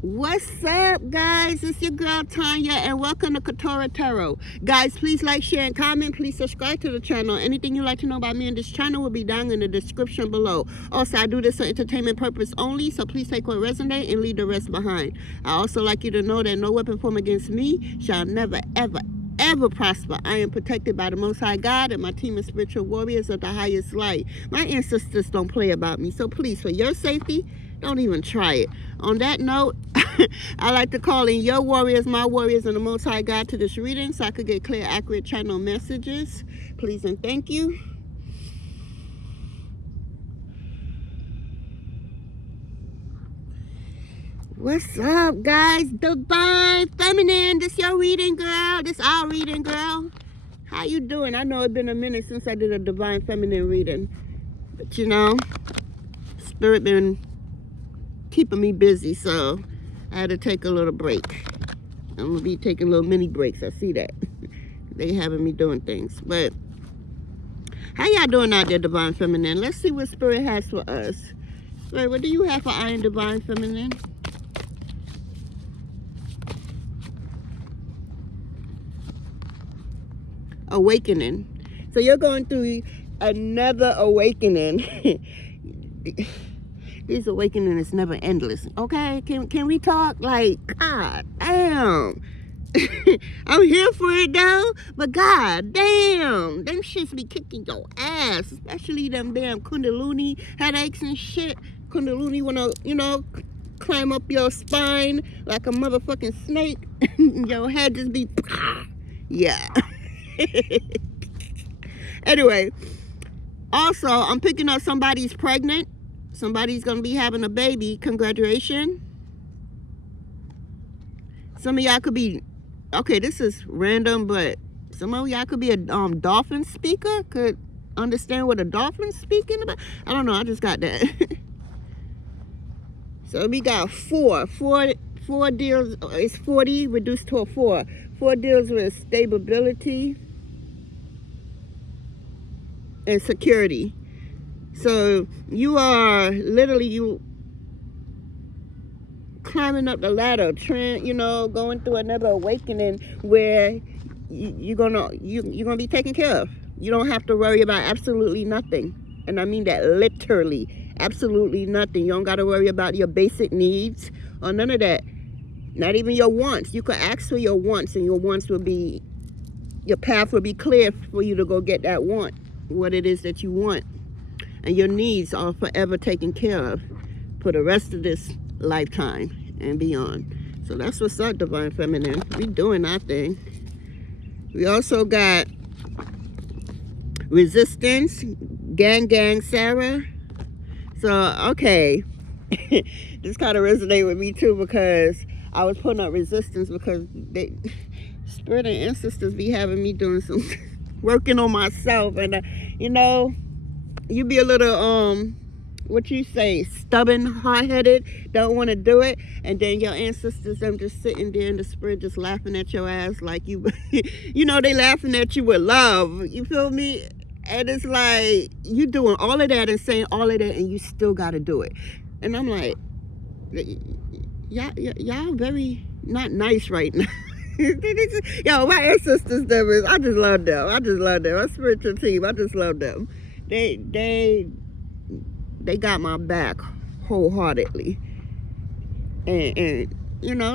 What's up, guys? It's your girl Tanya, and welcome to Quetrah Tarot. Guys, please like, share, and comment. Please subscribe to the channel. Anything you'd like to know about me and this channel will be down in the description below. Also, I do this for entertainment purpose only, so please take what resonates and leave the rest behind. I also like you to know that no weapon formed against me shall never, ever prosper. I am protected by the Most High God and my team of spiritual warriors of the highest light. My ancestors don't play about me, so please, for your safety, don't even try it. On that note, I like to call in your warriors, my warriors, and the Most High God to this reading so I could get clear, accurate channel messages. Please and thank you. What's up, guys? Divine Feminine. This your reading, girl. This our reading, girl. How you doing? I know it's been a minute since I did a Divine Feminine reading. But you know, Spirit been keeping me busy, so I had to take a little break. I'm gonna be taking little mini breaks. I see that. They having me doing things. But how y'all doing out there, Divine Feminine? Let's see what Spirit has for us. Spirit, what do you have for I am Divine Feminine? Awakening. So you're going through another awakening. This awakening is never endless. Okay, can we talk? Like, God damn. I'm here for it though, but God damn, them shits be kicking your ass, especially them damn kundalini headaches and shit. Kundalini wanna, climb up your spine like a motherfucking snake. Your head just be, yeah. Anyway, also, I'm picking up somebody's pregnant. Somebody's going to be having a baby. Congratulations. Some of y'all could be, okay, this is random, but some of y'all could be a dolphin speaker. Could understand what a dolphin's speaking about. I don't know. I just got that. So we got four deals. It's 40 reduced to a 4. 4 deals with stability and security. So you are literally climbing up the ladder, going through another awakening where you're gonna be taken care of. You don't have to worry about absolutely nothing, and I mean that literally, absolutely nothing. You don't got to worry about your basic needs or none of that. Not even your wants. You could ask for your wants, and your wants will be, your path will be clear for you to go get that want, what it is that you want. And your needs are forever taken care of for the rest of this lifetime and beyond. So that's what's up, Divine Feminine. We doing our thing. We also got Resistance, Gang Sarah. So, okay. This kind of resonates with me too, because I was putting up Resistance because Spirit and ancestors be having me doing some working on myself, and you be a little what you say, stubborn, hard-headed, don't want to do it, and then your ancestors, them just sitting there in the spirit just laughing at your ass like you they laughing at you with love, you feel me? And it's like you doing all of that and saying all of that, and you still got to do it. And I'm like, y'all very not nice right now. Yo, my ancestors, I just love them. My spiritual team, I just love them. They got my back wholeheartedly. And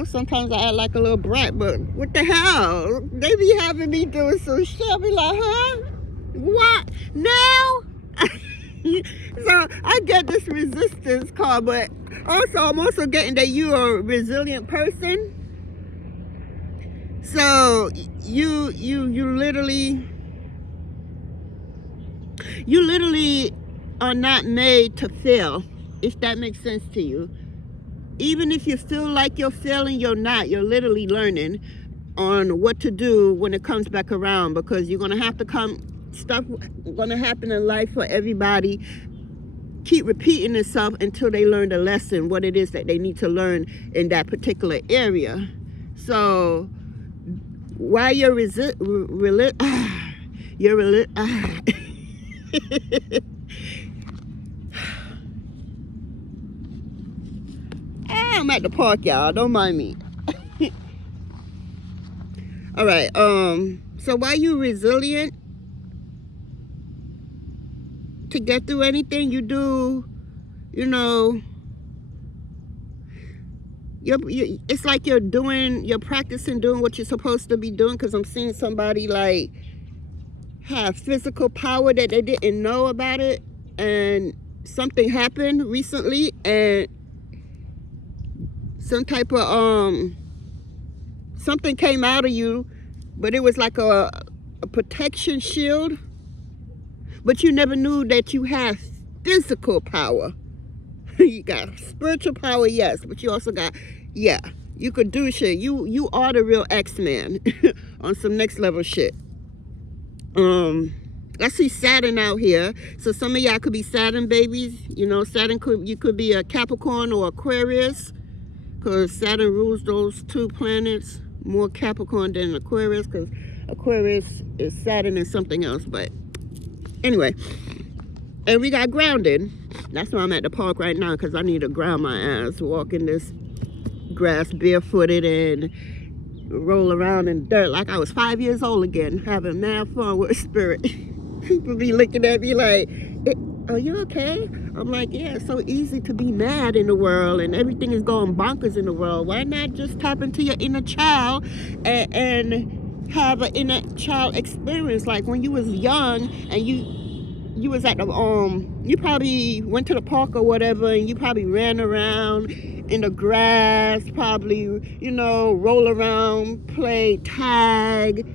sometimes I act like a little brat, but what the hell? They be having me doing some shit. I be like, huh? What? Now? So I get this Resistance card, but also I'm also getting that you are a resilient person. So you literally are not made to fail, if that makes sense to you. Even if you feel like you're failing, you're not. You're literally learning on what to do when it comes back around, because you're gonna have to stuff gonna happen in life for everybody. Keep repeating itself until they learn the lesson, what it is that they need to learn in that particular area. So while you're I'm at the park, y'all. Don't mind me. All right. So why you resilient to get through anything you do? You know, it's like you're practicing doing what you're supposed to be doing. Because I'm seeing somebody like have physical power that they didn't know about it, and something happened recently, and some type of something came out of you, but it was like a protection shield, but you never knew that you have physical power. You got spiritual power, yes, but you also got, yeah, you could do shit. You are the real X-Man on some next level shit. I see Saturn out here, so some of y'all could be Saturn babies. You know, you could be a Capricorn or Aquarius, because Saturn rules those two planets, more Capricorn than Aquarius, because Aquarius is Saturn and something else. But anyway, and we got grounded. That's why I'm at the park right now, because I need to ground my ass, walking this grass barefooted and roll around in dirt like I was 5 years old again, having mad fun with spirit. People be looking at me like, are you okay? I'm like, yeah, it's so easy to be mad in the world and everything is going bonkers in the world. Why not just tap into your inner child and have an inner child experience? Like when you was young and you was at the you probably went to the park or whatever, and you probably ran around in the grass, probably, you know, roll around, play tag,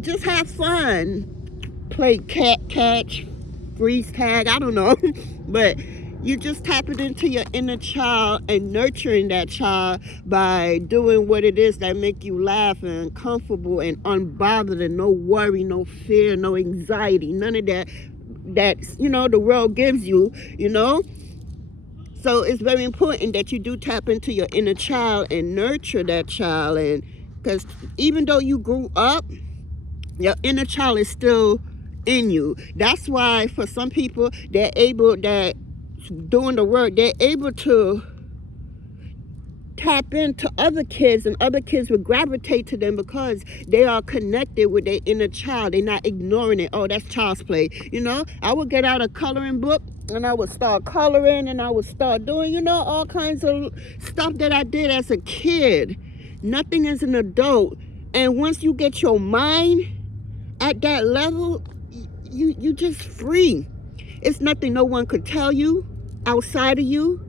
just have fun, play catch, freeze tag, I don't know. But you just tapping into your inner child and nurturing that child by doing what it is that make you laugh and comfortable and unbothered and no worry, no fear, no anxiety, none of that you know the world gives you, you know. So it's very important that you do tap into your inner child and nurture that child, and because even though you grew up, your inner child is still in you. That's why for some people, they're able, that doing the work, they're able to tap into other kids, and other kids will gravitate to them because they are connected with their inner child. They're not ignoring it. Oh, that's child's play. You know, I would get out a coloring book and I would start coloring, and I would start doing, you know, all kinds of stuff that I did as a kid. Nothing as an adult. And once you get your mind at that level, you just free. It's nothing no one could tell you outside of you.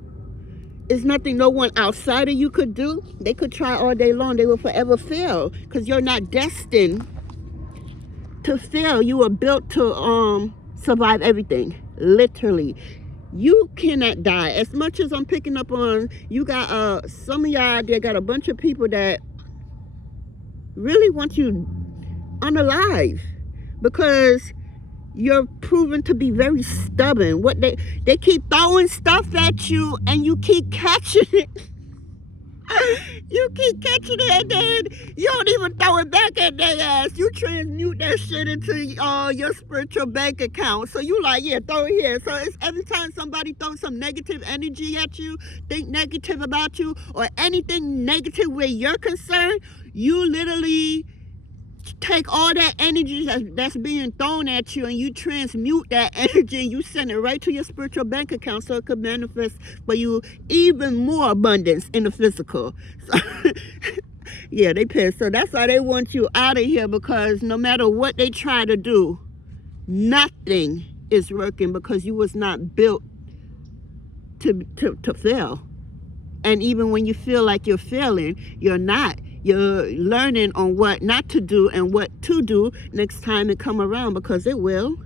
It's nothing no one outside of you could do. They could try all day long. They will forever fail, because you're not destined to fail. You were built to survive everything. Literally. You cannot die. As much as I'm picking up on, you got some of y'all, they got a bunch of people that really want you unalive, because you're proven to be very stubborn. What they keep throwing stuff at you and you keep catching it. You keep catching it, and then you don't even throw it back at their ass. You transmute that shit into your spiritual bank account. So you like, yeah, throw it here. So it's every time somebody throws some negative energy at you, think negative about you, or anything negative where you're concerned, you literally take all that energy that's being thrown at you, and you transmute that energy, and you send it right to your spiritual bank account, so it could manifest for you even more abundance in the physical. So, yeah, they pissed. So that's why they want you out of here, because no matter what they try to do, nothing is working, because you was not built to fail. And even when you feel like you're failing, you're not. You're learning on what not to do and what to do next time it come around, because it will.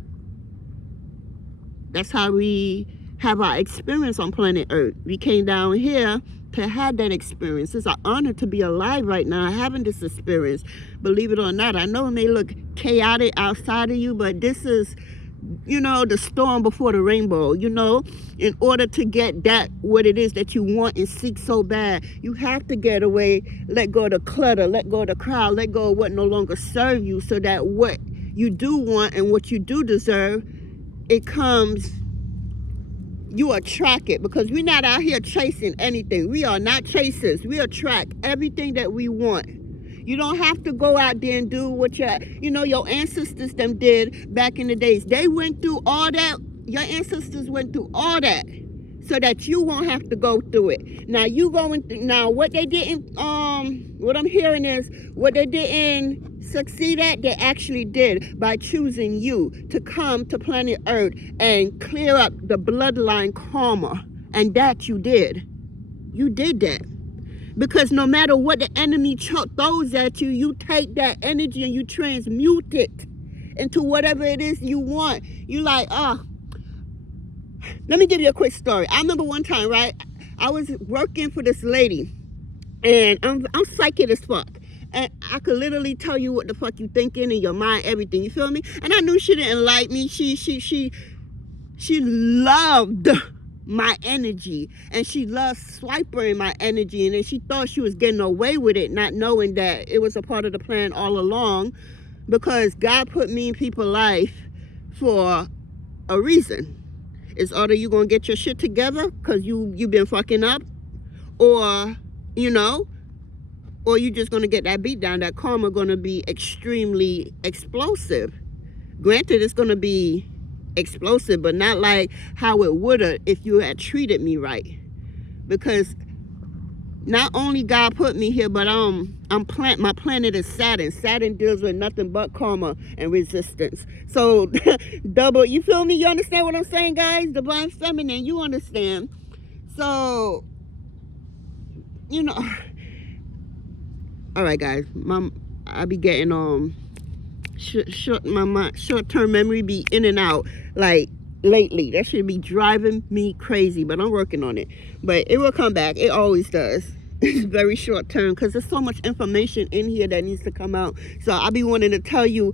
That's how we have our experience on planet Earth. We came down here to have that experience. It's an honor to be alive right now, having this experience. Believe it or not, I know it may look chaotic outside of you, but this is, you know, the storm before the rainbow. You know, in order to get that, what it is that you want and seek so bad, you have to get away, let go of the clutter, let go of the crowd, let go of what no longer serve you, so that what you do want and what you do deserve, it comes, you attract it, because we're not out here chasing anything. We are not chasers. We attract everything that we want. You don't have to go out there and do what your ancestors them did back in the days. They went through all that. Your ancestors went through all that so that you won't have to go through it. Now what they didn't what I'm hearing is what they didn't succeed at, they actually did by choosing you to come to planet Earth and clear up the bloodline karma. And that you did. You did that. Because no matter what the enemy throws at you, you take that energy and you transmute it into whatever it is you want. You like, let me give you a quick story. I remember one time, right? I was working for this lady, and I'm psychic as fuck. And I could literally tell you what the fuck you thinking in your mind, everything. You feel me? And I knew she didn't like me. She loved my energy, and she loved swiping my energy, and then she thought she was getting away with it, not knowing that it was a part of the plan all along, because God put me in people's life for a reason. It's either you gonna get your shit together because you've been fucking up, or or you just gonna get that beat down. That karma gonna be extremely explosive. Granted, it's gonna be explosive, but not like how it would have if you had treated me right. Because not only God put me here, but my planet is Saturn. Saturn deals with nothing but karma and resistance. So double, you feel me? You understand what I'm saying, guys? Divine feminine, you understand. So all right, guys, I be getting short-term memory be in and out like lately. That should be driving me crazy, but I'm working on it. But it will come back. It always does. It's very short term because there's so much information in here that needs to come out. So I'll be wanting to tell you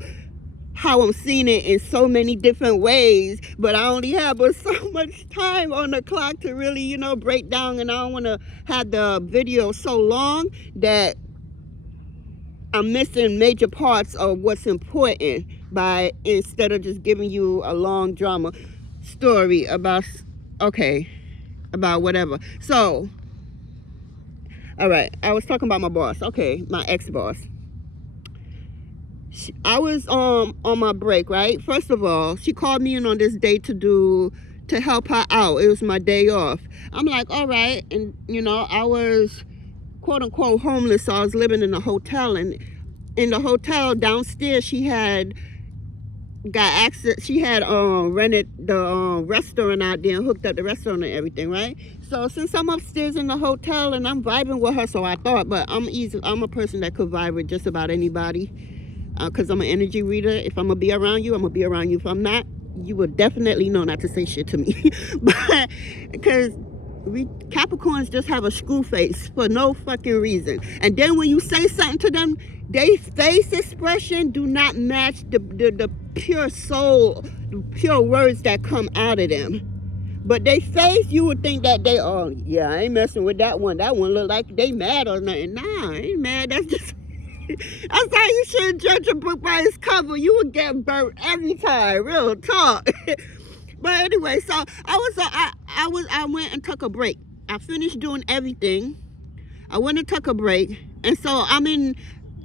how I'm seeing it in so many different ways, but I only have so much time on the clock to really, break down, and I don't want to have the video so long that I'm missing major parts of what's important instead of just giving you a long drama story about whatever. So, all right, I was talking about my boss. Okay, my ex-boss. I was on my break, right? First of all, she called me in on this day to help her out. It was my day off. I'm like, all right, and I was quote unquote homeless, so I was living in a hotel, and in the hotel downstairs she had got access. She had rented the restaurant out there and hooked up the restaurant and everything, right? So since I'm upstairs in the hotel and I'm vibing with her, so I thought, but I'm a person that could vibe with just about anybody, because I'm an energy reader. If I'm gonna be around you, I'm gonna be around you. If I'm not, you will definitely know not to say shit to me. But because we Capricorns just have a screw face for no fucking reason, and then when you say something to them, their face expression do not match the pure soul, the pure words that come out of them. But they face, you would think that they, I ain't messing with that one. That one look like they mad or nothing. Nah, I ain't mad. That's just that's how you should judge a book by its cover. You would get burnt every time. Real talk. But anyway, so I went and took a break. I finished doing everything. I went and took a break, and so I'm in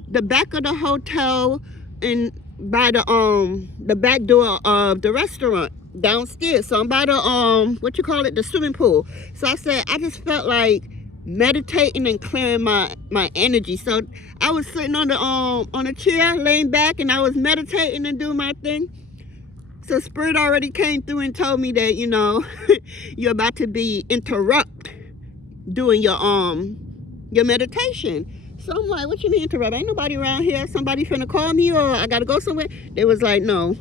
the back of the hotel and by the back door of the restaurant downstairs. So I'm by the the swimming pool. So I said I just felt like meditating and clearing my energy. So I was sitting on a chair, laying back, and I was meditating and doing my thing. So Spirit already came through and told me that, you're about to be interrupt doing your meditation. So I'm like, what you mean interrupt? Ain't nobody around here. Somebody finna call me or I gotta go somewhere? They was like, no.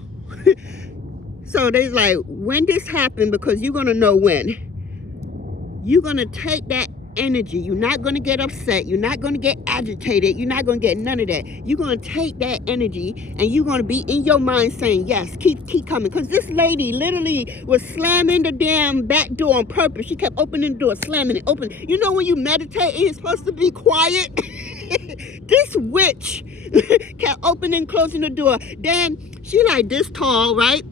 So they like, when this happened, because you're gonna know when. You're gonna take that energy. You're not gonna get upset. You're not gonna get agitated. You're not gonna get none of that. You're gonna take that energy and you're gonna be in your mind saying, yes, keep coming. Because this lady literally was slamming the damn back door on purpose. She kept opening the door, slamming it, open. You know when you meditate, it's supposed to be quiet. This witch kept opening and closing the door. Then she like this tall, right?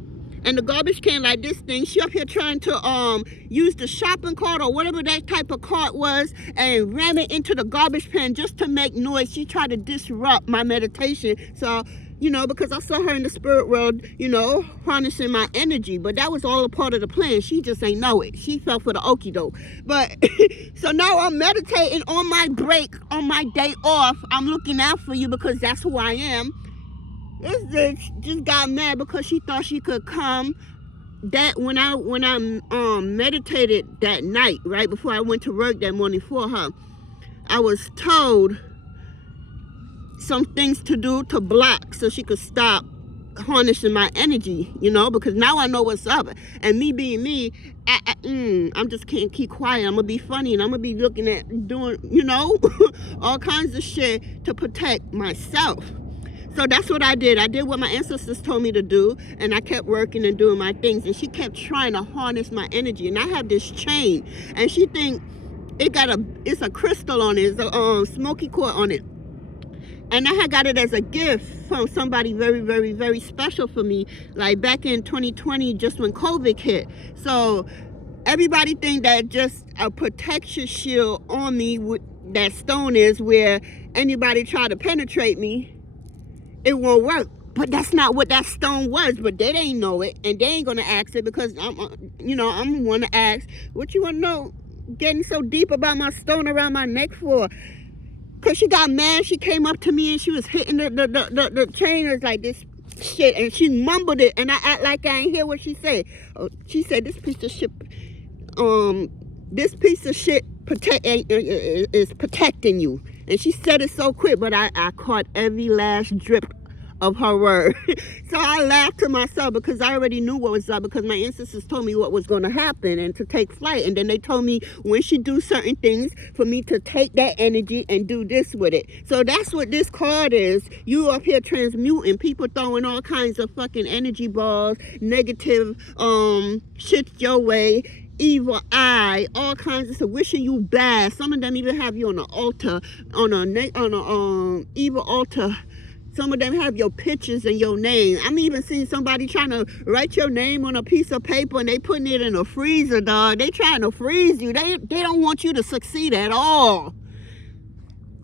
And the garbage can like this thing, she up here trying to use the shopping cart or whatever that type of cart was and ram it into the garbage can just to make noise. She tried to disrupt my meditation. So, you know, because I saw her in the spirit world, you know, harnessing my energy. But that was all a part of the plan. She just ain't know it. She fell for the okie doke. But so now I'm meditating on my break, on my day off. I'm looking out for you because that's who I am. This bitch just got mad because she thought she could come. That when I meditated that night, right before I went to work that morning for her, I was told some things to do to block so she could stop harnessing my energy, you know, because now I know what's up. And me being me, I'm just can't keep quiet. I'm gonna be funny and I'm gonna be looking at doing, you know, all kinds of shit to protect myself. So that's what I did. I did what my ancestors told me to do, and I kept working and doing my things. And she kept trying to harness my energy. And I have this chain, and she think it's a crystal on it, it's a smoky quartz on it. And I had got it as a gift from somebody very, very, very special for me, like back in 2020, just when COVID hit. So everybody think that just a protection shield on me, with that stone is, where anybody try to penetrate me, it won't work. But that's not what that stone was. But they ain't know it, and they ain't gonna ask it because I'm want to ask. What you want to know? Getting so deep about my stone around my neck for? Cause she got mad. She came up to me and she was hitting the chain. It was like this shit, and she mumbled it, and I act like I ain't hear what she said. Oh, she said this piece of shit. This piece of shit is protecting you. And she said it so quick, but I caught every last drip of her word. So I laughed to myself because I already knew what was up, because my ancestors told me what was going to happen and to take flight. And then they told me when she do certain things for me to take that energy and do this with it. So that's what this card is. You up here transmuting, people throwing all kinds of fucking energy balls, negative shit your way, evil eye, all kinds of stuff, wishing you bad. Some of them even have you on an altar, on a evil altar. Some of them have your pictures and your name. I'm even seeing somebody trying to write your name on a piece of paper and they putting it in a freezer, dog. They trying to freeze you. They don't want you to succeed at all.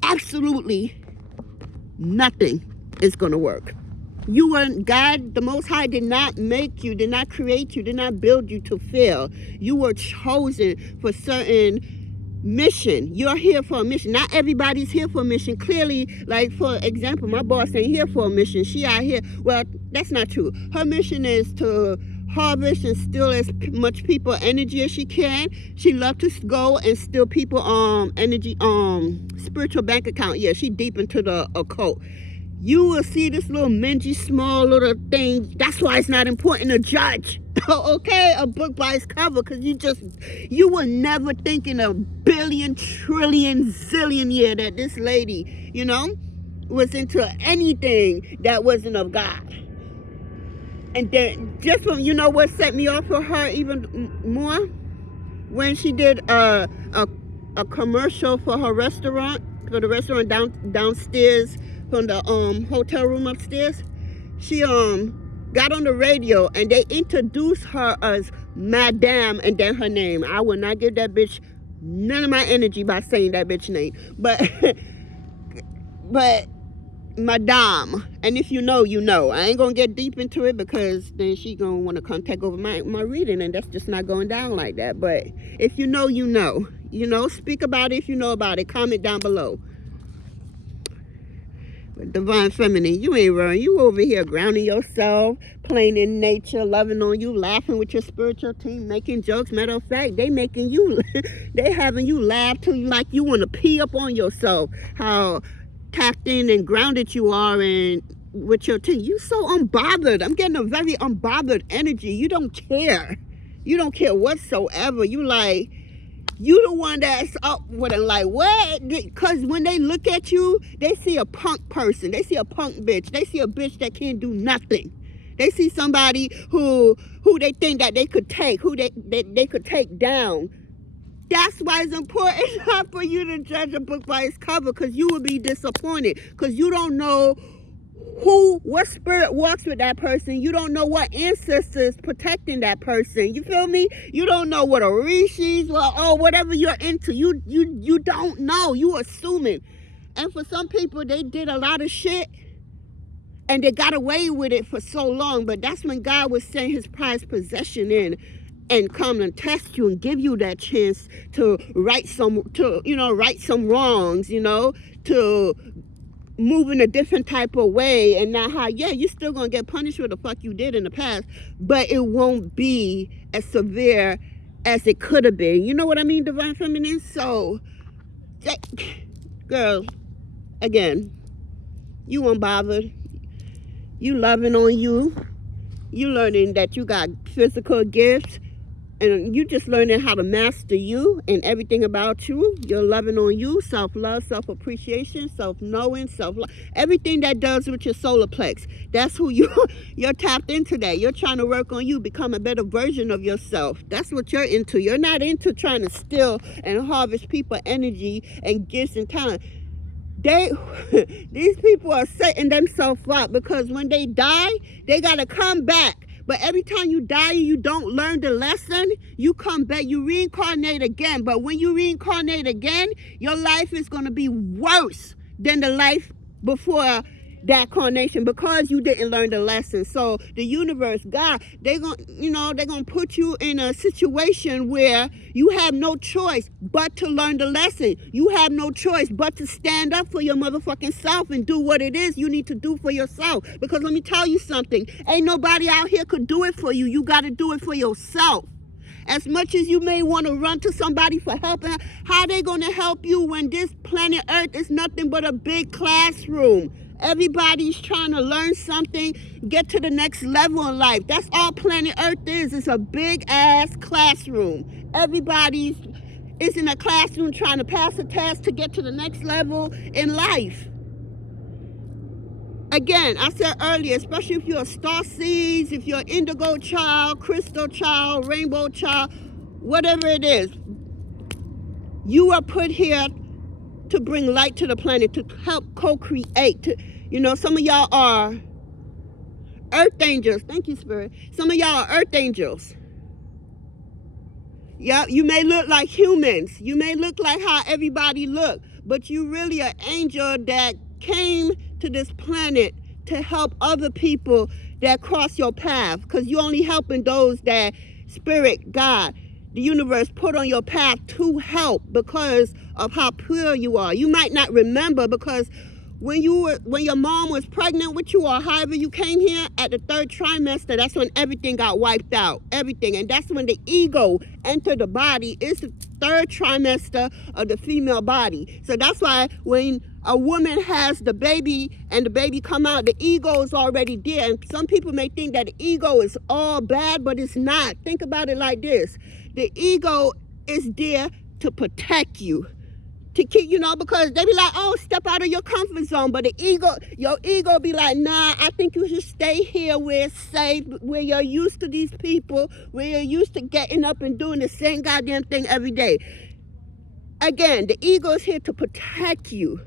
Absolutely nothing is going to work. You were, God, the Most High, did not make you, did not create you, did not build you to fail. You were chosen for certain mission. You're here for a mission. Not everybody's here for a mission. Clearly, like for example, my boss ain't here for a mission. She out here. Well, that's not true. Her mission is to harvest and steal as much people energy as she can. She loves to go and steal people energy, spiritual bank account. Yeah, she deep into the occult. You will see this little mingy, small little thing. That's why it's not important to judge, okay, a book by its cover, because you were never thinking a billion, trillion, zillion year that this lady, you know, was into anything that wasn't of God. And then just from, you know what set me off for her even more? When she did a commercial for her restaurant, for the restaurant downstairs, from the hotel room upstairs. She got on the radio and they introduced her as Madame and then her name. I will not give that bitch none of my energy by saying that bitch name. But Madame. And if you know, you know. I ain't gonna get deep into it because then she gonna want to come take over my reading, and that's just not going down like that. But if you know, you know. You know, speak about it if you know about it. Comment down below. Divine Feminine, you ain't wrong. You over here grounding yourself, playing in nature, loving on you, laughing with your spiritual team, making jokes. Matter of fact, they making you, they having you laugh till like you want to pee up on yourself. How tapped in and grounded you are, and with your team. You so unbothered. I'm getting a very unbothered energy. You don't care. You don't care whatsoever. You like, you the one that's up with it, like, what? Because when they look at you, they see a punk person. They see a punk bitch. They see a bitch that can't do nothing. They see somebody who they think that they could take, who they could take down. That's why it's important not for you to judge a book by its cover, because you will be disappointed, because you don't know what spirit walks with that person. You don't know what ancestors protecting that person. You feel me? You don't know what Orishis, or whatever you're into. You don't know. You assuming. And for some people, they did a lot of shit and they got away with it for so long. But that's when God would send his prized possession in and come and test you and give you that chance to right some wrongs, to move in a different type of way, and not how, you're still gonna get punished for the fuck you did in the past, but it won't be as severe as it could have been. You know what I mean, Divine Feminine? So, girl, again, you won't bother. You loving on you. You learning that you got physical gifts, and you just learning how to master you and everything about you. You're loving on you, self-love, self-appreciation, self-knowing, self-love. Everything that does with your solar plex. That's who you're tapped into that. You're trying to work on you, become a better version of yourself. That's what you're into. You're not into trying to steal and harvest people's energy and gifts and talent. These people are setting themselves up because when they die, they got to come back. But every time you die and you don't learn the lesson, you come back, you reincarnate again. But when you reincarnate again, your life is going to be worse than the life before that carnation, because you didn't learn the lesson. So the universe, God, they're gonna put you in a situation where you have no choice but to learn the lesson. You have no choice but to stand up for your motherfucking self and do what it is you need to do for yourself. Because let me tell you something, ain't nobody out here could do it for you. You got to do it for yourself. As much as you may want to run to somebody for help, how they going to help you when this planet Earth is nothing but a big classroom? Everybody's trying to learn something, get to the next level in life. That's all planet Earth is. It's a big ass classroom. Everybody is in a classroom trying to pass a test to get to the next level in life. Again, I said earlier, especially if you're a star seeds, if you're an indigo child, crystal child, rainbow child, whatever it is, you are put here to bring light to the planet, to help co-create. Some of y'all are earth angels. Thank you, Spirit. Some of y'all are earth angels. Yeah, you may look like humans. You may look like how everybody look, but you really an angel that came to this planet to help other people that cross your path, because you're only helping those that Spirit, God, the universe put on your path to help because of how pure you are. You might not remember, because when your mom was pregnant with you, or however you came here at the 3rd trimester, that's when everything got wiped out, everything. And that's when the ego entered the body. It's the 3rd trimester of the female body. So that's why when a woman has the baby and the baby come out, the ego is already there. And some people may think that the ego is all bad, but it's not. Think about it like this. The ego is there to protect you. To keep, because they be like, oh, step out of your comfort zone. But your ego be like, nah, I think you should stay here where it's safe, where you're used to these people, where you're used to getting up and doing the same goddamn thing every day. Again, the ego is here to protect you.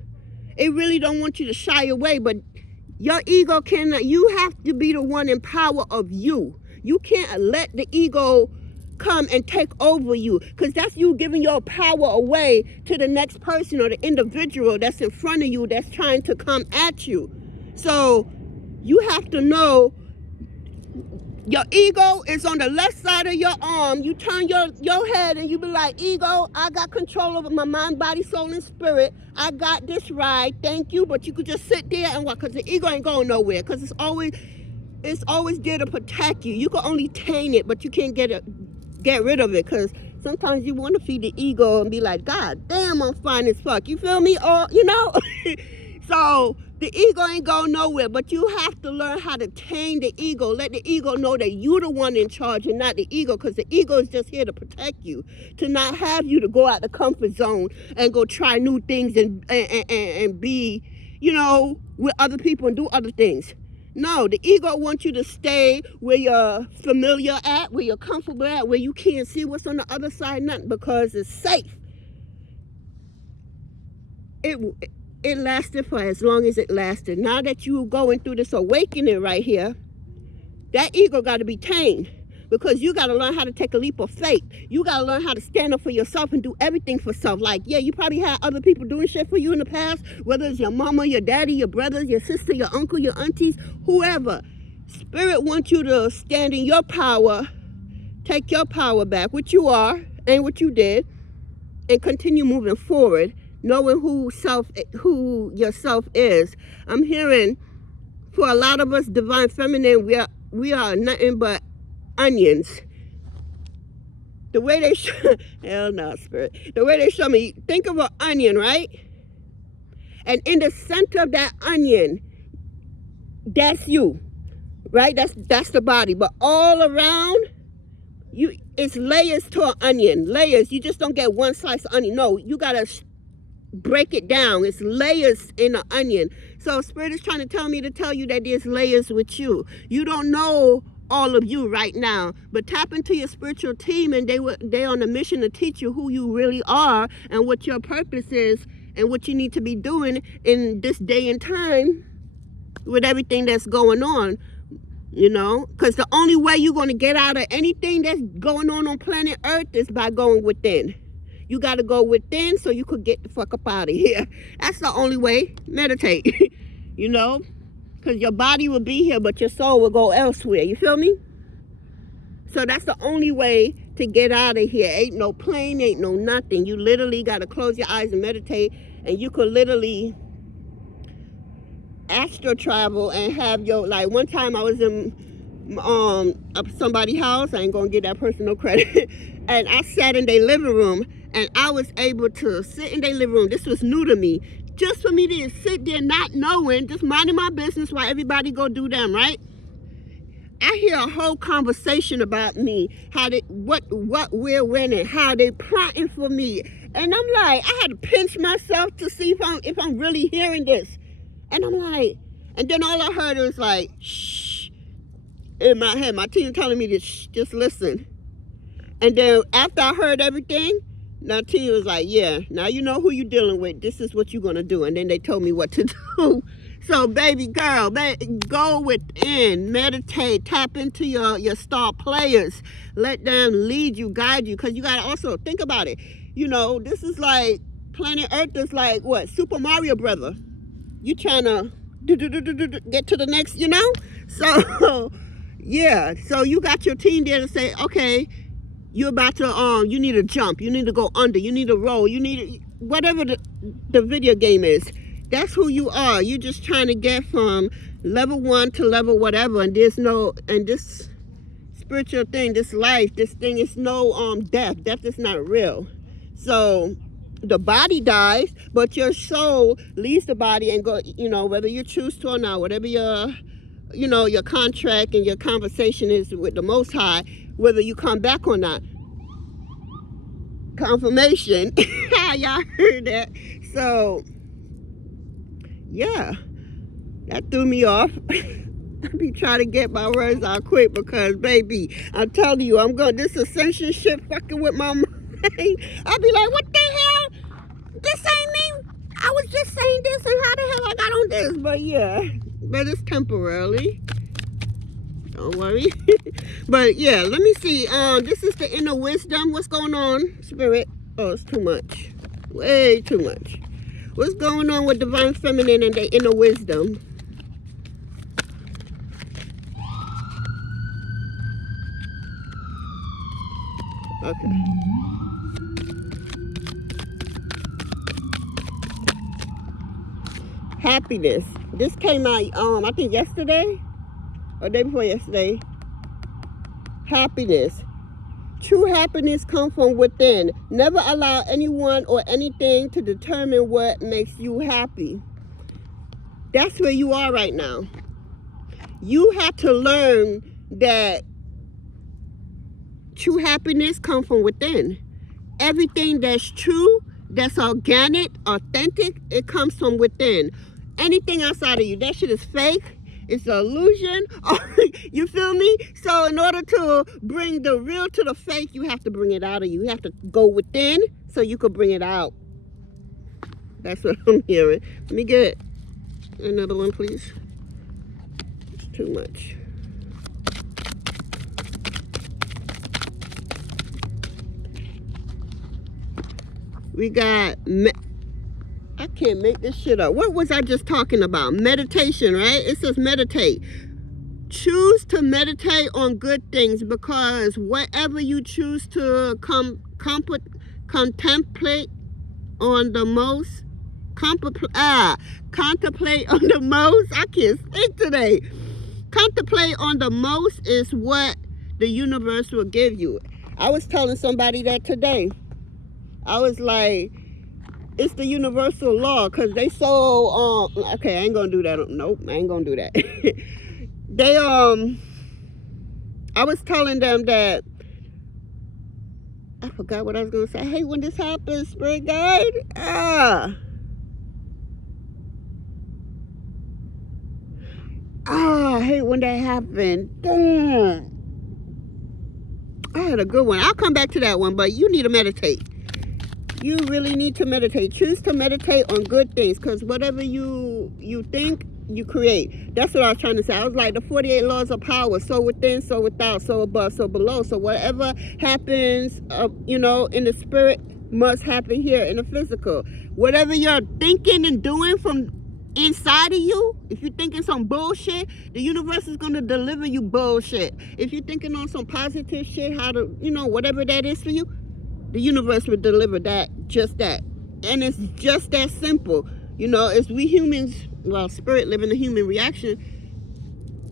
It really don't want you to shy away, but your ego cannot. You have to be the one in power of you. You can't let the ego come and take over you, because that's you giving your power away to the next person or the individual that's in front of you that's trying to come at you. So you have to know your ego is on the left side of your arm. You turn your head and you be like, ego, I got control over my mind, body, soul, and spirit. I got this ride. Thank you. But you could just sit there and watch, because the ego ain't going nowhere, because it's always there to protect you. You can only tame it, but you can't get rid of it, because sometimes you want to feed the ego and be like, God damn, I'm fine as fuck. You feel me? Or, So the ego ain't going nowhere, but you have to learn how to tame the ego. Let the ego know that you're the one in charge and not the ego, because the ego is just here to protect you, to not have you to go out the comfort zone and go try new things and be, with other people and do other things. No, the ego wants you to stay where you're familiar at, where you're comfortable at, where you can't see what's on the other side, nothing, because it's safe. it lasted for as long as it lasted. Now that you're going through this awakening right here, that ego got to be tamed, because you got to learn how to take a leap of faith. You got to learn how to stand up for yourself and do everything for self. Like, yeah, you probably had other people doing shit for you in the past, whether it's your mama, your daddy, your brothers, your sister, your uncle, your aunties, whoever. Spirit wants you to stand in your power, take your power back, what you are and what you did, and continue moving forward, knowing who yourself is. I'm hearing, for a lot of us divine feminine, we are nothing but onions. The way they show, hell no, spirit. The way they show me, think of an onion, right? And in the center of that onion, that's you, right? That's the body. But all around you, it's layers to an onion. Layers. You just don't get one slice of onion. No, you gotta break it down. It's layers in an onion. So Spirit is trying to tell me to tell you that there's layers with you. You don't know all of you right now, but tap into your spiritual team, and they're on a mission to teach you who you really are and what your purpose is and what you need to be doing in this day and time with everything that's going on, you know, because the only way you're going to get out of anything that's going on planet Earth is by going within. You got to go within so you could get the fuck up out of here. That's the only way. Meditate. You know, because your body will be here, but your soul will go elsewhere. You feel me? So that's the only way to get out of here. Ain't no plane, ain't no nothing. You literally got to close your eyes and meditate, and you could literally astral travel and have your, like, one time I was in somebody's house. I ain't gonna give that person no credit. And I sat in their living room, and I was able to sit in their living room. This was new to me. Just for me to sit there not knowing, just minding my business while everybody go do them, right? I hear a whole conversation about me, how they, what, where, when, and how they plotting for me. And I'm like, I had to pinch myself to see if I'm really hearing this. And I'm like, and then all I heard was like, shh, in my head. My team telling me to shh, just listen. And then after I heard everything, now Tia was like, yeah, now you know who you're dealing with. This is what you're going to do. And then they told me what to do. So, baby girl, go within, meditate, tap into your star players. Let them lead you, guide you. Because you got to also think about it. You know, this is like, planet Earth is like, what, Super Mario Brother. You trying to get to the next, you know? So, yeah. So, you got your team there to say, okay, you're about to, you need to jump, you need to go under, you need to roll, you need, whatever the video game is. That's who you are. You're just trying to get from level 1 to level whatever, and there's no, and this spiritual thing, this life, this thing is no death. Death is not real. So the body dies, but your soul leaves the body and go, you know, whether you choose to or not, whatever your, you know, your contract and your conversation is with the Most High, whether you come back or not. Confirmation. Y'all heard that? So, yeah, that threw me off. I be trying to get my words out quick because, baby, I'm telling you, I'm going, this ascension shit fucking with my mind. I'll be like, what the hell? This ain't me. I was just saying this, and how the hell I got on this? But yeah, but it's temporarily. Don't worry. But yeah, let me see. This is the inner wisdom. What's going on, Spirit? Oh, it's too much. Way too much. What's going on with divine feminine and the inner wisdom? Okay. Happiness. This came out, I think yesterday or day before yesterday. Happiness. True happiness comes from within. Never allow anyone or anything to determine what makes you happy. That's where you are right now. You have to learn that true happiness comes from within. Everything that's true, that's organic, authentic, it comes from within. Anything outside of you, that shit is fake. It's an illusion. You feel me? So in order to bring the real to the fake, you have to bring it out of you. You have to go within so you could bring it out. That's what I'm hearing. Let me get another one, please. It's too much. We got, I can't make this shit up. What was I just talking about? Meditation, right? It says meditate. Choose to meditate on good things, because whatever you choose to contemplate on the most, contemplate on the most, I can't speak today. Contemplate on the most is what the universe will give you. I was telling somebody that today. I was like, it's the universal law, because they so, okay, I ain't gonna do that. Nope, I ain't gonna do that. They, I was telling them that, I forgot what I was gonna say. I hate when this happens, spirit guide. I hate when that happened. Damn. I had a good one. I'll come back to that one, but you need to meditate. You really need to meditate. Choose to meditate on good things, because whatever you think, you create. That's what I was trying to say. I was like, the 48 laws of power: so within, so without, so above, so below. So whatever happens, you know, in the spirit must happen here in the physical. Whatever you're thinking and doing from inside of you, if you're thinking some bullshit, the universe is going to deliver you bullshit. If you're thinking on some positive shit, how to, you know, whatever that is for you, the universe will deliver that, just that. And it's just that simple. You know, it's we humans, well, spirit living the human reaction,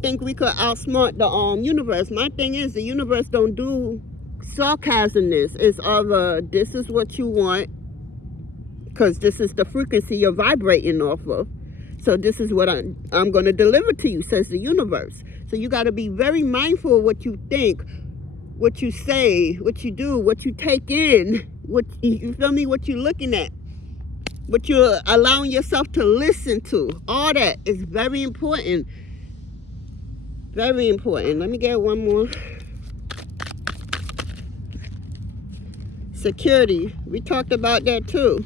think we could outsmart the universe. My thing is, the universe don't do sarcasmness. It's either this is what you want, because this is the frequency you're vibrating off of. So this is what I'm going to deliver to you, says the universe. So you got to be very mindful of what you think, what you say, what you do, what you take in, what you feel me, what you're looking at, what you're allowing yourself to listen to. All that is very important. Very important. Let me get one more. Security. We talked about that too.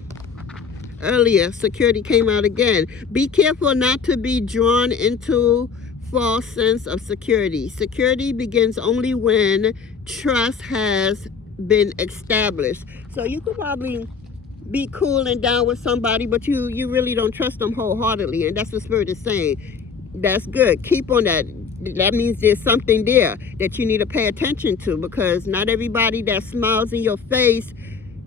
Earlier, security came out again. Be careful not to be drawn into false sense of security. Security begins only when trust has been established. So you could probably be cool and down with somebody, but you really don't trust them wholeheartedly, and that's what Spirit is saying. That's good. Keep on that. That means there's something there that you need to pay attention to, because not everybody that smiles in your face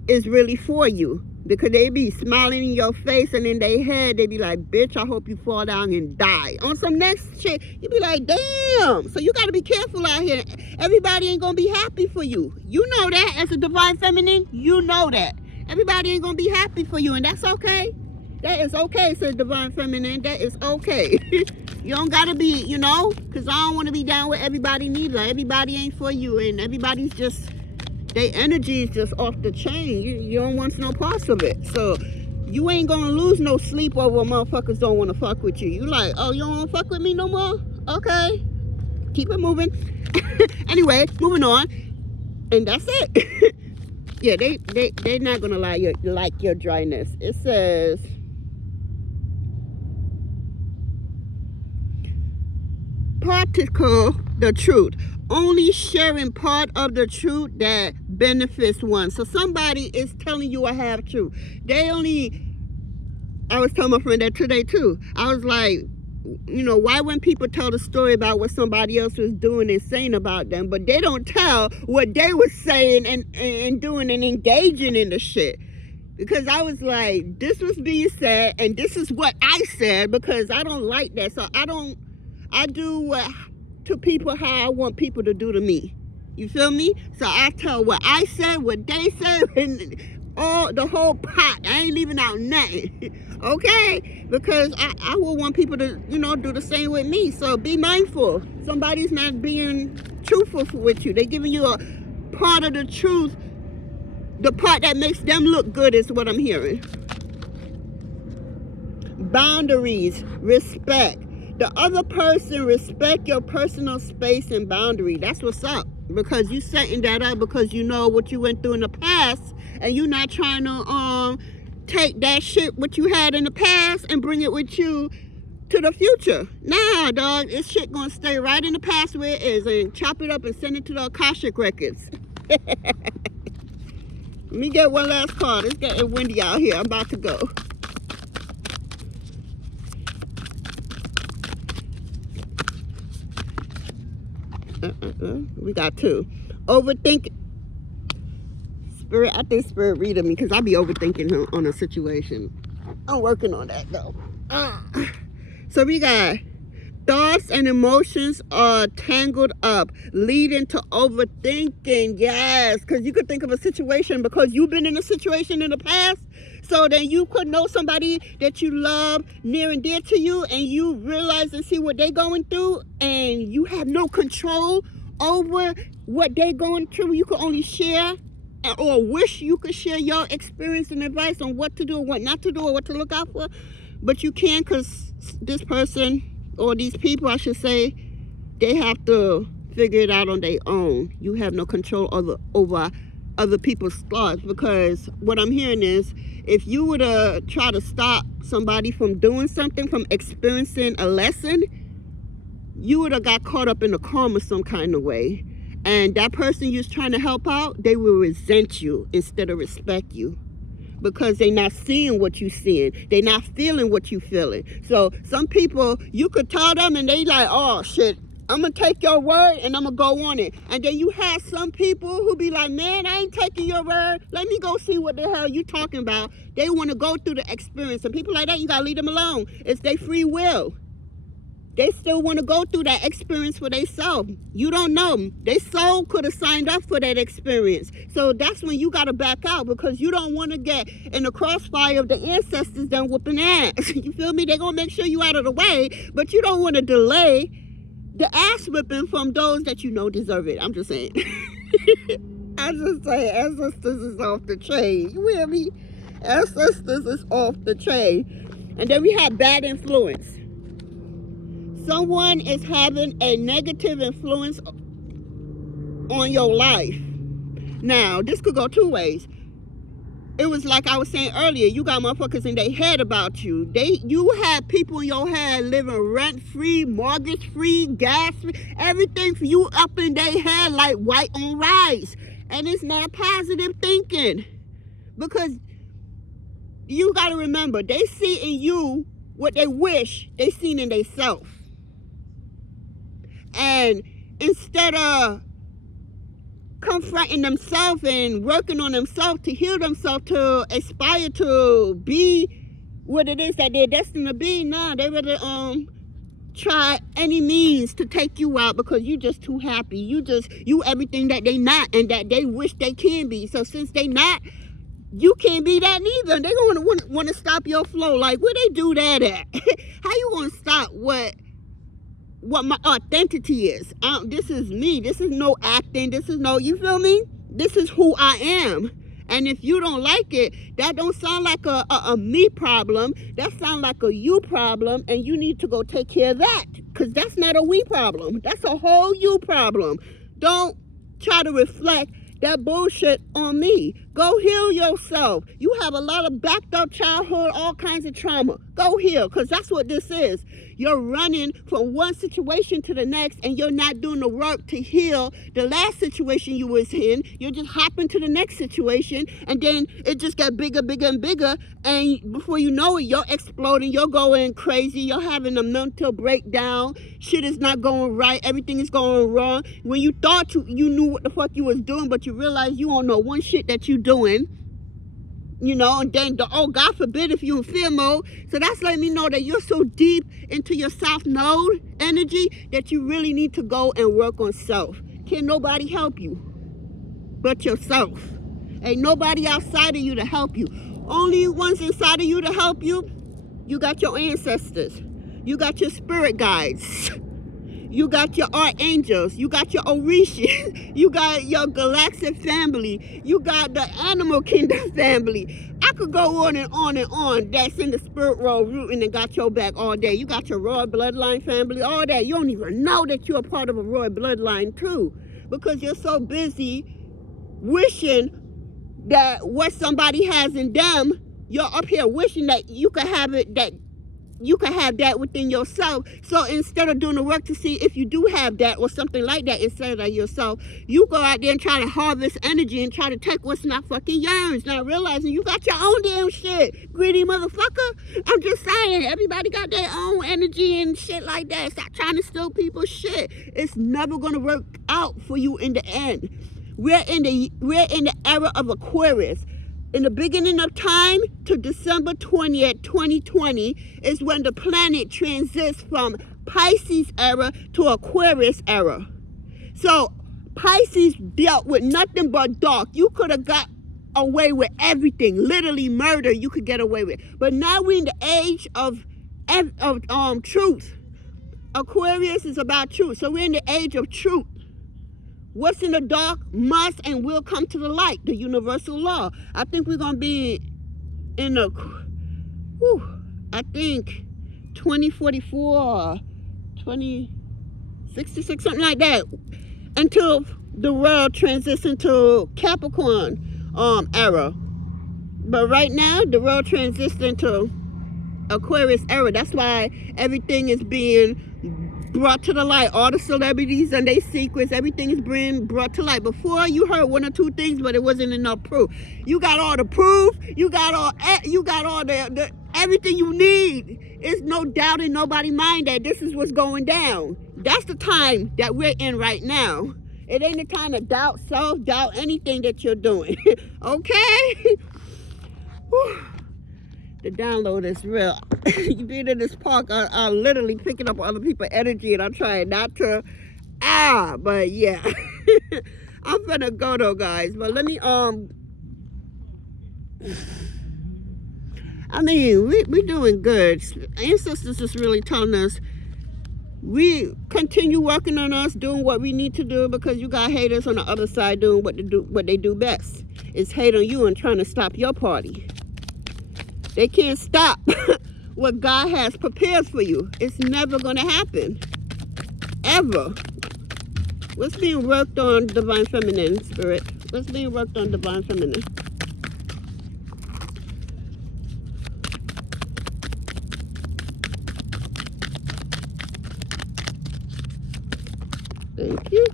is really for you. Because they be smiling in your face, and in their head they be like, bitch, I hope you fall down and die. On some next shit, you be like, damn. So you got to be careful out here. Everybody ain't going to be happy for you. You know that. As a divine feminine, you know that. Everybody ain't going to be happy for you, and that's okay. That is okay, says divine feminine. That is okay. You don't got to be, you know, because I don't want to be down with everybody neither. Everybody ain't for you, and everybody's just, their energy is just off the chain. You don't want no parts of it. So you ain't gonna lose no sleep over motherfuckers don't want to fuck with you. You like, oh, you don't want to fuck with me no more? Okay. Keep it moving. Anyway, moving on. And that's it. Yeah, they're not gonna like your dryness. It says, particle the truth. Only sharing part of the truth that benefits one. So somebody is telling you a half truth. I was telling my friend that today too. I was like, you know, why when people tell the story about what somebody else was doing and saying about them, but they don't tell what they were saying and doing and engaging in the shit? Because I was like, this was being said and this is what I said, because I don't like that. So I do what to people how I want people to do to me. You feel me? So I tell what I said, what they said, and all the whole pot. I ain't leaving out nothing. Okay? Because I will want people to, you know, do the same with me. So be mindful. Somebody's not being truthful with you. They're giving you a part of the truth. The part that makes them look good is what I'm hearing. Boundaries, respect. The other person respect your personal space and boundary. That's what's up. Because you setting that up because you know what you went through in the past, and you're not trying to take that shit what you had in the past and bring it with you to the future. Nah, dog, this shit gonna stay right in the past where it is, and chop it up and send it to the Akashic records. Let me get one last card. It's getting windy out here. I'm about to go. We got two. Overthink. Spirit, I think Spirit reading me because I be overthinking on a situation. I'm working on that though. So we got thoughts and emotions are tangled up, leading to overthinking. Yes, because you could think of a situation because you've been in a situation in the past. So then you could know somebody that you love near and dear to you, and you realize and see what they're going through, and you have no control over what they're going through. You could only share or wish you could share your experience and advice on what to do, what not to do, or what to look out for. But you can't, because this person, or these people I should say, they have to figure it out on their own. You have no control over other people's thoughts, because what I'm hearing is, if you were to try to stop somebody from doing something, from experiencing a lesson, you would have got caught up in a karma some kind of way. And that person you're trying to help out, they will resent you instead of respect you, because they're not seeing what you're seeing. They're not feeling what you're feeling. So some people, you could tell them and they like, oh shit, I'm going to take your word and I'm going to go on it. And then you have some people who be like, man, I ain't taking your word. Let me go see what the hell you talking about. They want to go through the experience. And people like that, you got to leave them alone. It's their free will. They still want to go through that experience for themselves. You don't know. Their soul could have signed up for that experience. So that's when you got to back out, because you don't want to get in the crossfire of the ancestors done whooping ass. You feel me? They're going to make sure you out of the way, but you don't want to delay the ass whipping from those that you know deserve it. I'm just saying. I'm just saying, ancestors is off the chain. You hear me? Ancestors is off the chain. And then we have bad influence. Someone is having a negative influence on your life. Now, this could go two ways. It was like I was saying earlier, you got motherfuckers in their head about you. You have people in your head living rent-free, mortgage-free, gas-free, everything for you up in their head like white on rice. And it's not positive thinking. Because you got to remember, they see in you what they wish they seen in themselves. And instead of confronting themselves and working on themselves to heal themselves, to aspire to be what it is that they're destined to be, nah, they rather try any means to take you out because you just too happy. You everything that they not and that they wish they can be. So since they not, you can't be that neither. They gonna want to stop your flow. Like, where they do that at? How you gonna stop what my authenticity is? This is me. This is no acting. This is no, you feel me? This is who I am. And if you don't like it, that don't sound like a me problem. That sounds like a you problem, and you need to go take care of that, because that's not a we problem. That's a whole you problem. Don't try to reflect that bullshit on me. Go heal yourself. You have a lot of backed up childhood, all kinds of trauma. Go heal, because that's what this is. You're running from one situation to the next, and you're not doing the work to heal the last situation you was in. You're just hopping to the next situation, and then it just got bigger, bigger, and bigger, and before you know it, you're exploding, you're going crazy, you're having a mental breakdown, shit is not going right, everything is going wrong. When you thought you knew what the fuck you was doing, but you realize you don't know one shit that you doing, you know, and then oh, God forbid if you in fear mode. So that's letting me know that you're so deep into your South Node energy that you really need to go and work on self. Can't nobody help you but yourself. Ain't nobody outside of you to help you. Only ones inside of you to help you. You got your ancestors. You got your spirit guides. You got your archangels. You got your Orishas. You got your galactic family. You got the animal kingdom family. I could go on and on and on. That's in the spirit world rooting and got your back all day. You got your royal bloodline family, all that. You don't even know that you're a part of a royal bloodline too, because you're so busy wishing that what somebody has in them You're up here wishing that you could have it, that you can have that within yourself. So instead of doing the work to see if you do have that or something like that inside of yourself, you go out there and try to harvest energy and try to take what's not fucking yours, not realizing you got your own damn shit, greedy motherfucker. I'm just saying, everybody got their own energy and shit like that. Stop trying to steal people's shit. It's never gonna work out for you in the end. We're in the era of Aquarius. In the beginning of time to December 20th, 2020 is when the planet transits from Pisces era to Aquarius era. So Pisces dealt with nothing but dark. You could have got away with everything. Literally murder you could get away with. But now we're in the age of truth. Aquarius is about truth. So we're in the age of truth. What's in the dark must and will come to the light, the universal law. I think we're going to be in a, I think 2044, 2066, something like that, until the world transitions into Capricorn era. But right now, the world transitions into Aquarius era. That's why everything is being brought to the light. All the celebrities and their secrets, everything is being brought to light. Before, you heard one or two things, but it wasn't enough proof. You got all the proof. You got all the everything you need. It's no doubt in nobody's mind that this is what's going down. That's the time that we're in right now. It ain't the time to doubt, self-doubt anything that you're doing. Okay? The download is real. You being in this park, I literally picking up other people's energy, and I'm trying not to. But yeah. I'm finna go though, guys. But let me I mean, we doing good. Ancestors is really telling us we continue working on us, doing what we need to do, because you got haters on the other side doing what they do best. Is hate on you and trying to stop your party. They can't stop what God has prepared for you. It's never going to happen. Ever. What's being worked on, Divine Feminine Spirit? What's being worked on, Divine Feminine? Thank you.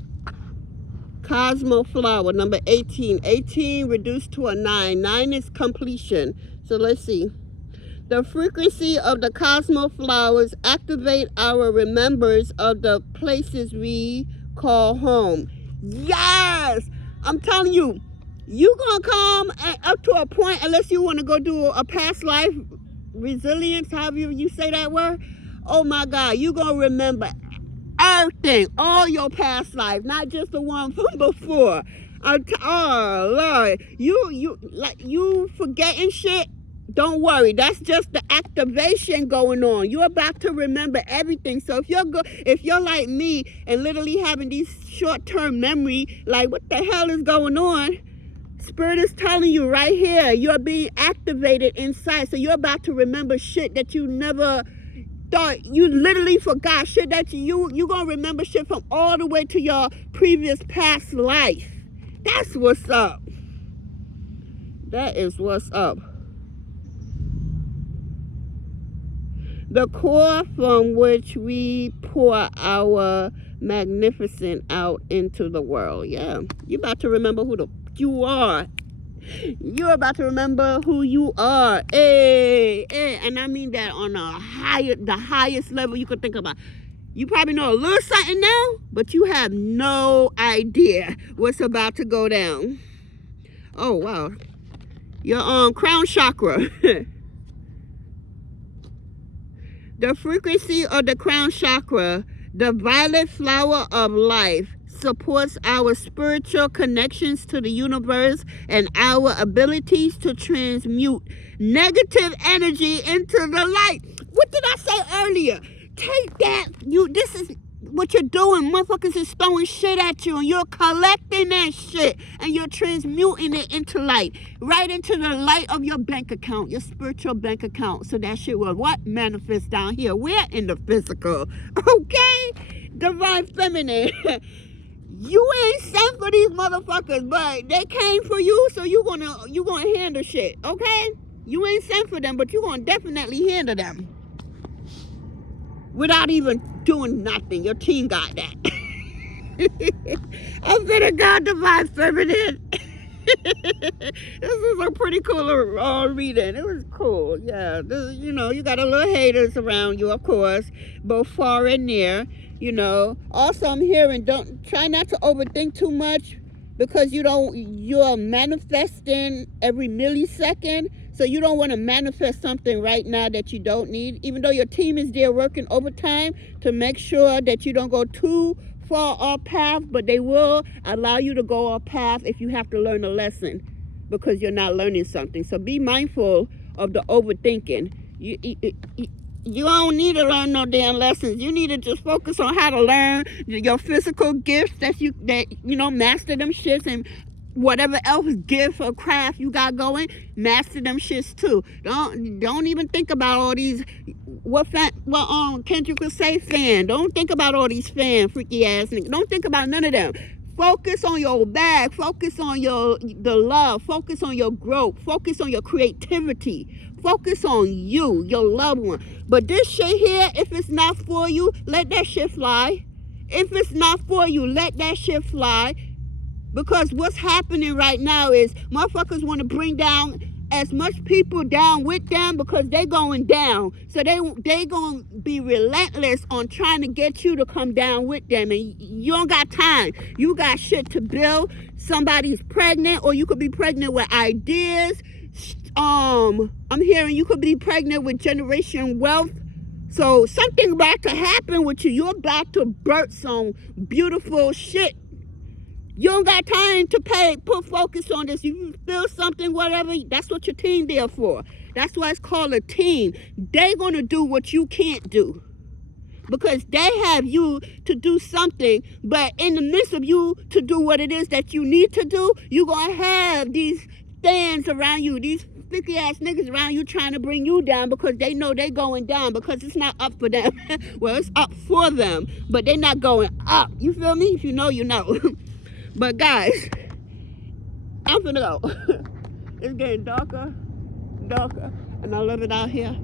Cosmo Flower, number 18. 18 reduced to a 9. 9 is completion. So let's see. The frequency of the Cosmo flowers activate our remembrance of the places we call home. Yes! I'm telling you, you gonna come up to a point, unless you want to go do a past life resilience, however you say that word. Oh my God, you gonna remember everything, all your past life, not just the one from before. Oh Lord, you forgetting shit. Don't worry, that's just the activation going on. You're about to remember everything. So if you're like me and literally having these short-term memory, like what the hell is going on? Spirit is telling you right here, you're being activated inside. So you're about to remember shit that you never thought, you literally forgot. Shit that you gonna remember shit from all the way to your previous past life. That's what's up. That is what's up. The core from which we pour our magnificent out into the world. Yeah, you're about to remember who you are. You're about to remember who you are. Hey, and I mean that on the highest level you could think about. You probably know a little something now, but you have no idea what's about to go down. Oh wow, your crown chakra. The frequency of the crown chakra, the violet flower of life, supports our spiritual connections to the universe and our abilities to transmute negative energy into the light. What did I say earlier? Take that. This is what you're doing. Motherfuckers is throwing shit at you, and you're collecting that shit, and you're transmuting it into light, right into the light of your bank account, your spiritual bank account. So that shit will what? Manifest down here. We're in the physical. Okay? Divine Feminine. You ain't sent for these motherfuckers, but they came for you, so you gonna handle shit. Okay? You ain't sent for them, but you're going to definitely handle them without even doing nothing. Your team got that. I'm gonna go divine feminine. This is a pretty cool reading. It was cool. Yeah, this, you know, you got a little haters around you, of course, both far and near. You know. Also, I'm hearing, don't try not to overthink too much, because you're manifesting every millisecond. So you don't want to manifest something right now that you don't need, even though your team is there working overtime to make sure that you don't go too far off path, but they will allow you to go off path if you have to learn a lesson because you're not learning something. So be mindful of the overthinking. You don't need to learn no damn lessons. You need to just focus on how to learn your physical gifts that you know, master them shits, and whatever else gift or craft you got going, master them shits too. Don't even think about all these what Kendrick could say fan. Don't think about all these freaky ass niggas. Don't think about none of them. Focus on your bag. Focus on the love. Focus on your growth. Focus on your creativity. Focus on you, your loved one. But this shit here, if it's not for you, let that shit fly. If it's not for you, let that shit fly. Because what's happening right now is motherfuckers want to bring down as much people down with them because they going down. So they going to be relentless on trying to get you to come down with them. And you don't got time. You got shit to build. Somebody's pregnant, or you could be pregnant with ideas. I'm hearing you could be pregnant with generation wealth. So something about to happen with you. You're about to birth some beautiful shit. You don't got time to put focus on this. You feel something, whatever, that's what your team there for. That's why it's called a team. They gonna do what you can't do, because they have you to do something, but in the midst of you to do what it is that you need to do, you gonna have these fans around you, these sticky ass niggas around you trying to bring you down, because they know they going down, because it's not up for them. Well, it's up for them, but they're not going up. You feel me? If you know, you know. But guys, I'm finna go. It's getting darker, and I love it out here.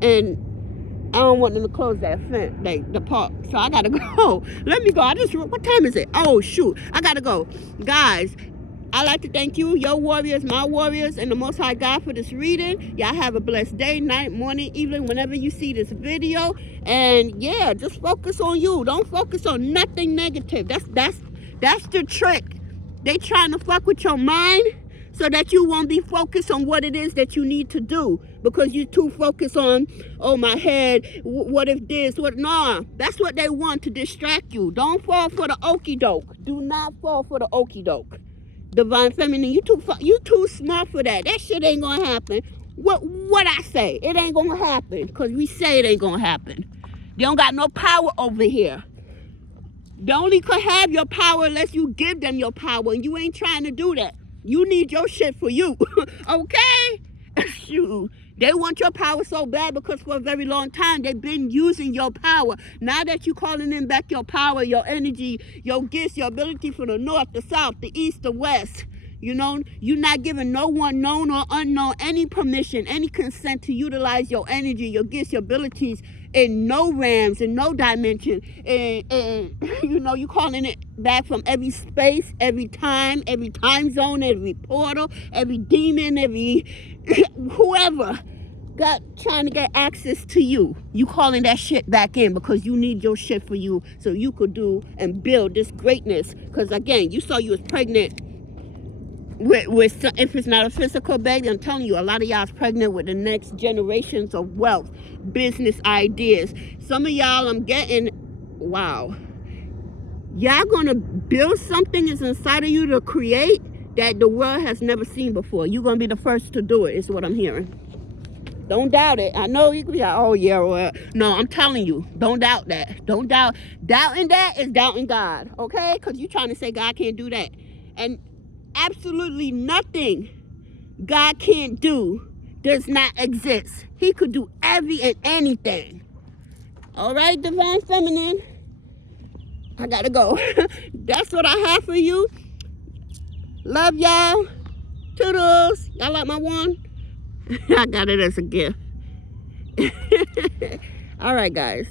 And I don't want them to close that fence, the park. So I gotta go. Let me go. What time is it? Oh shoot, I gotta go. Guys, I'd like to thank you, your warriors, my warriors, and the Most High God for this reading. Y'all have a blessed day, night, morning, evening, whenever you see this video. And yeah, just focus on you. Don't focus on nothing negative. That's the trick. They trying to fuck with your mind so that you won't be focused on what it is that you need to do, because you're too focused on, oh, my head, what if this, what, nah. That's what they want, to distract you. Don't fall for the okie doke. Do not fall for the okie doke. Divine Feminine, you too smart for that. That shit ain't gonna happen. What I say? It ain't gonna happen, because we say it ain't gonna happen. They don't got no power over here. They only could have your power unless you give them your power, and you ain't trying to do that. You need your shit for you, okay? Shoot. They want your power so bad because for a very long time they've been using your power. Now that you're calling in back your power, your energy, your gifts, your ability from the north, the south, the east, the west, you know, you're not giving no one, known or unknown, any permission, any consent to utilize your energy, your gifts, your abilities in no realms, in no dimension. And you know, you calling it back from every space, every time zone, every portal, every demon, every whoever got trying to get access to you. You calling that shit back in because you need your shit for you so you could do and build this greatness. Because again, you saw you was pregnant with if it's not a physical baby, I'm telling you, a lot of y'all is pregnant with the next generations of wealth, business ideas. Some of y'all, I'm getting, wow, y'all gonna build something is inside of you to create that the world has never seen before. You're gonna be the first to do it, is what I'm hearing. Don't doubt it. I know you could be like, oh yeah, well, no, I'm telling you, don't doubt that. Don't doubt. Doubting that is doubting God, okay? Because you're trying to say God can't do that. And absolutely nothing God can't do does not exist. He could do every and anything. All right, Divine Feminine, I gotta go. That's what I have for you. Love y'all. Toodles. Y'all like my one? I got it as a gift. All right, guys.